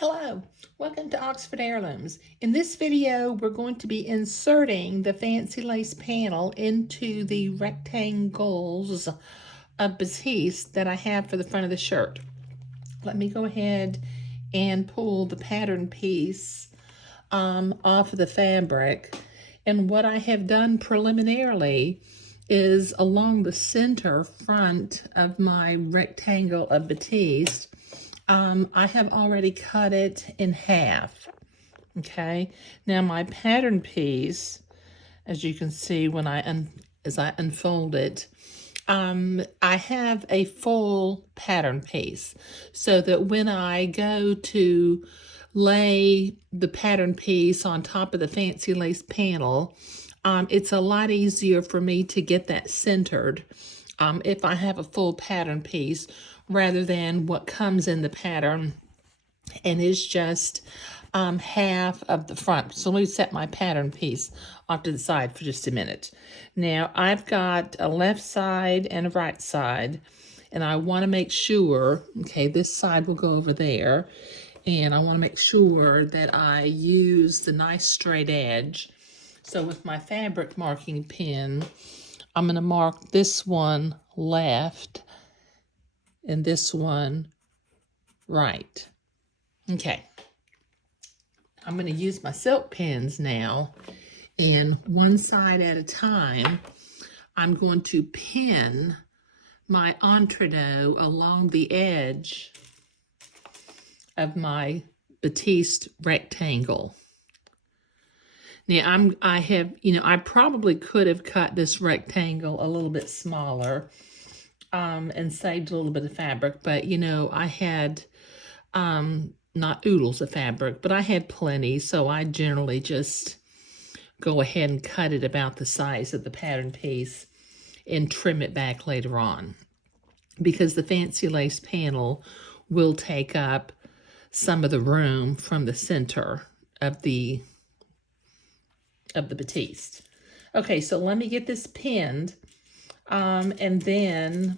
Hello, welcome to Oxford Heirlooms. In this video, we're going to be inserting the fancy lace panel into the rectangles of batiste that I have for the front of the shirt. Let me go ahead and pull the pattern piece off of the fabric. And what I have done preliminarily is along the center front of my rectangle of batiste, I have already cut it in half. Okay, now my pattern piece, as you can see when as I unfold it, I have a full pattern piece so that when I go to lay the pattern piece on top of the fancy lace panel, it's a lot easier for me to get that centered if I have a full pattern piece rather than what comes in the pattern and is just half of the front. So let me set my pattern piece off to the side for just a minute. Now I've got a left side and a right side, and I want to make sure, okay, this side will go over there, and I want to make sure that I use the nice straight edge. So with my fabric marking pen, I'm going to mark this one left and this one right. Okay. I'm going to use my silk pens now, and one side at a time, I'm going to pin my entredot along the edge of my batiste rectangle. Now I probably could have cut this rectangle a little bit smaller and saved a little bit of fabric, but I had not oodles of fabric, but I had plenty, so I generally just go ahead and cut it about the size of the pattern piece and trim it back later on, because the fancy lace panel will take up some of the room from the center of the batiste. Okay, so let me get this pinned, and then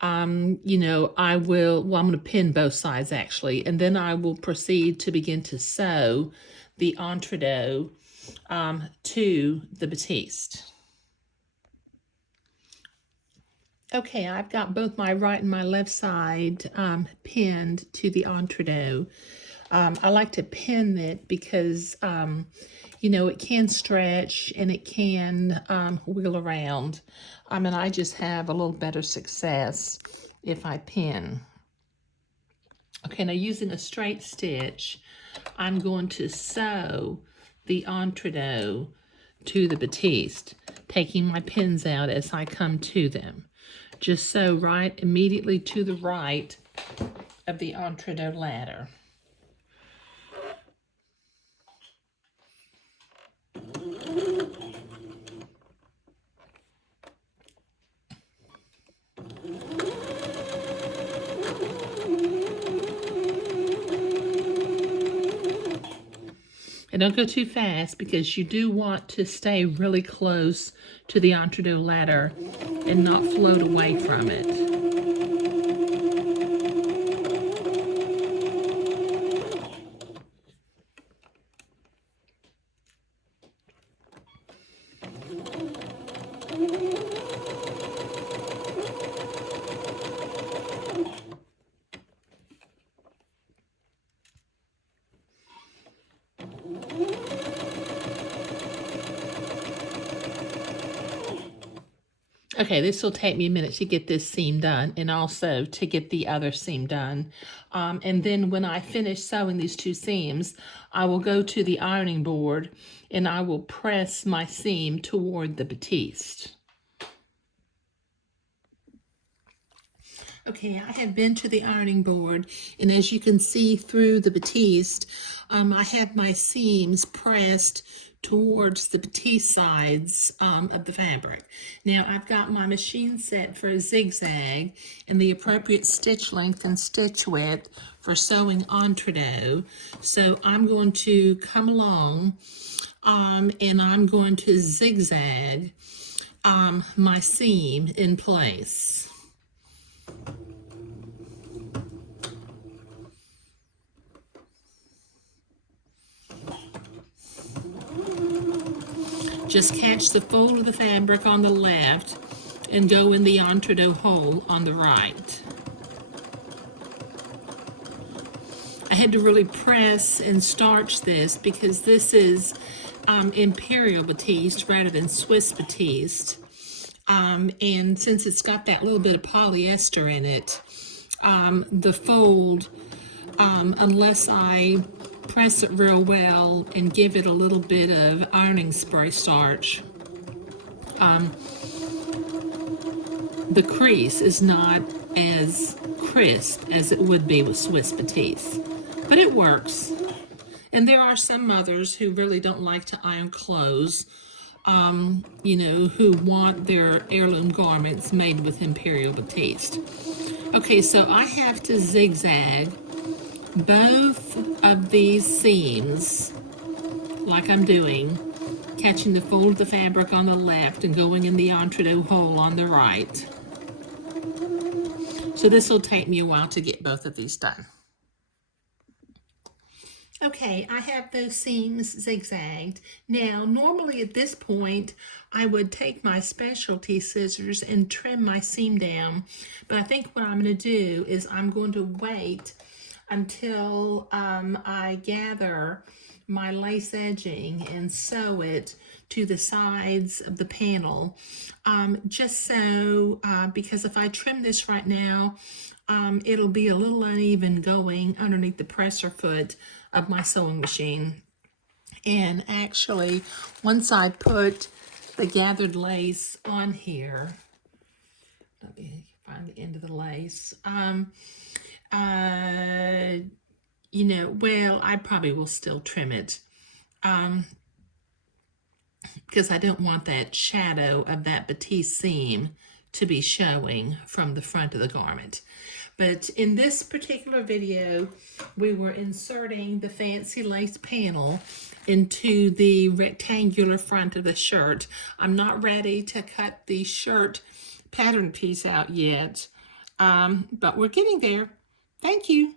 I'm going to pin both sides actually, and then I will proceed to begin to sew the entredot to the batiste. Okay, I've got both my right and my left side pinned to the entredot. I like to pin it because, it can stretch and it can wiggle around. And I just have a little better success if I pin. Okay, now using a straight stitch, I'm going to sew the entredot to the batiste, taking my pins out as I come to them. Just sew right immediately to the right of the entredot ladder. And don't go too fast, because you do want to stay really close to the entredot ladder and not float away from it. Okay, this will take me a minute to get this seam done and also to get the other seam done. And then when I finish sewing these two seams, I will go to the ironing board and I will press my seam toward the batiste. Okay, I have been to the ironing board, and as you can see through the batiste, I have my seams pressed towards the batiste sides of the fabric. Now I've got my machine set for a zigzag and the appropriate stitch length and stitch width for sewing entredot. So I'm going to come along and I'm going to zigzag my seam in place. Just catch the fold of the fabric on the left and go in the entre-deux hole on the right. I had to really press and starch this because this is imperial batiste rather than Swiss batiste. And since it's got that little bit of polyester in it, the fold, unless I press it real well and give it a little bit of ironing spray starch, the crease is not as crisp as it would be with Swiss batiste. But it works. And there are some mothers who really don't like to iron clothes, you know, who want their heirloom garments made with imperial batiste. Okay, so I have to zigzag both of these seams like I'm doing, catching the fold of the fabric on the left and going in the entre-deux hole on the right. So this will take me a while to get both of these done. Okay, I have those seams zigzagged. Now, normally at this point, I would take my specialty scissors and trim my seam down. But I think what I'm going to do is I'm going to wait until I gather my lace edging and sew it to the sides of the panel. Just so, because if I trim this right now, it'll be a little uneven going underneath the presser foot of my sewing machine. And actually, once I put the gathered lace on here, let me find the end of the lace. You know, well, I probably will still trim it because I don't want that shadow of that batiste seam to be showing from the front of the garment. But in this particular video, we were inserting the fancy lace panel into the rectangular front of the shirt. I'm not ready to cut the shirt pattern piece out yet, but we're getting there. Thank you.